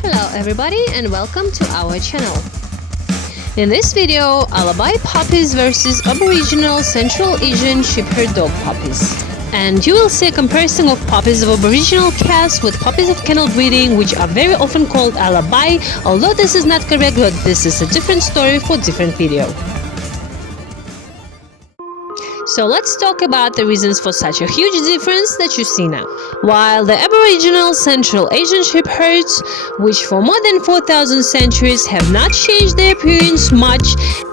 Hello everybody and welcome to our channel. In this video, Alabai puppies versus Aboriginal Central Asian Shepherd dog puppies. And you will see a comparison of puppies of Aboriginal cats with puppies of kennel breeding, which are very often called Alabai, although this is not correct, but this is a different story for different video. So let's talk about the reasons for such a huge difference that you see now. While the Aboriginal Central Asian Shepherds, which for more than 4,000 centuries have not changed their appearance much,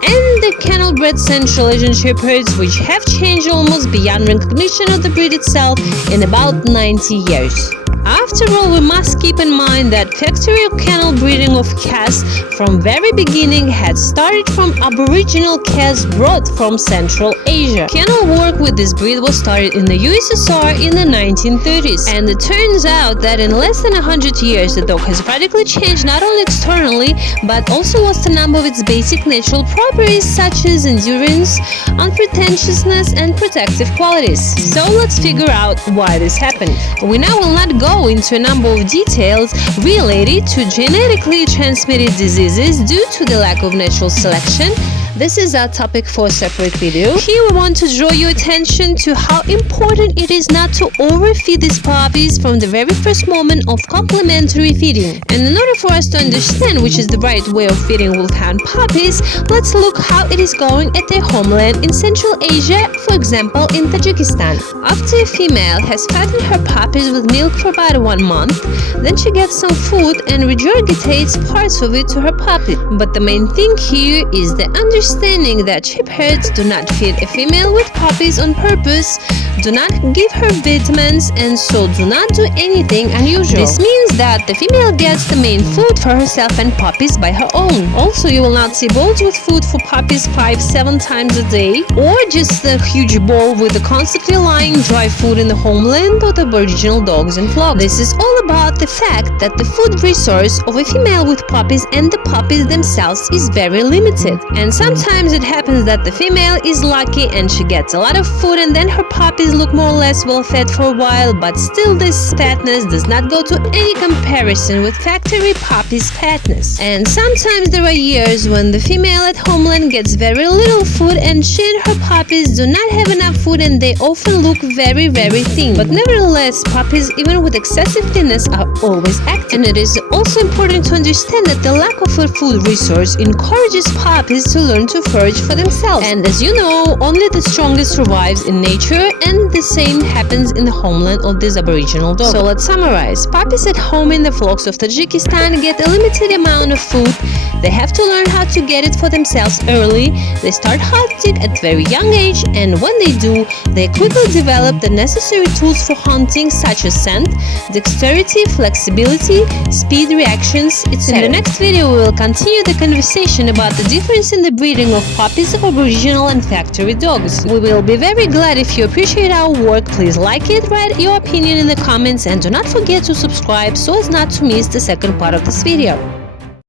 and the kennel-bred Central Asian Shepherds, which have changed almost beyond recognition of the breed itself in about 90 years. After all, we must keep in mind that factory kennel breeding of cats from very beginning had started from Aboriginal cats brought from Central Asia. Kennel work with this breed was started in the USSR in the 1930s, and it turns out that in less than 100 years the dog has radically changed not only externally but also lost a number of its basic natural properties such as endurance, unpretentiousness, and protective qualities. So let's figure out why this happened. We now will not go into a number of details related to genetically transmitted diseases due to the lack of natural selection. This is our topic for a separate video. Here we want to draw your attention to how important it is not to overfeed these puppies from the very first moment of complementary feeding. And in order for us to understand which is the right way of feeding wolfhound puppies, let's look how it is going at their homeland in Central Asia, for example in Tajikistan. After a female has fattened her puppies with milk for about 1 month, then she gets some food and regurgitates parts of it to her puppy. But the main thing here is the understanding that shepherds do not feed a female with puppies on purpose, do not give her vitamins, and so do not do anything unusual. This means that the female gets the main food for herself and puppies by her own. Also, you will not see bowls with food for puppies 5-7 times a day, or just a huge bowl with the constantly lying dry food in the homeland of the Aboriginal dogs and flocks. This is all about the fact that the food resource of a female with puppies and the puppies themselves is very limited. And sometimes it happens that the female is lucky and she gets a lot of food, and then her puppies look more or less well fed for a while, but still this fatness does not go to any comparison with factory puppies' fatness. And sometimes there are years when the female at homeland gets very little food and she and her puppies do not have enough food, and they often look very thin. But nevertheless, puppies even with excessive thinness are always active. And it is also important to understand that the lack of a food resource encourages puppies to learn to forage for themselves. And as you know, only the strongest survives in nature, and the same happens in the homeland of these Aboriginal dogs. So let's summarize. Puppies at home in the flocks of Tajikistan get a limited amount of food. They have to learn how to get it for themselves early. They start hunting at very young age, and when they do, they quickly develop the necessary tools for hunting such as scent, dexterity, flexibility, speed, reactions, etc. In the next video, we will continue the conversation about the difference in the breeding of puppies of Aboriginal and factory dogs. We will be very glad if you appreciate our work. Please like it, write your opinion in the comments, and do not forget to subscribe so as not to miss the second part of this video.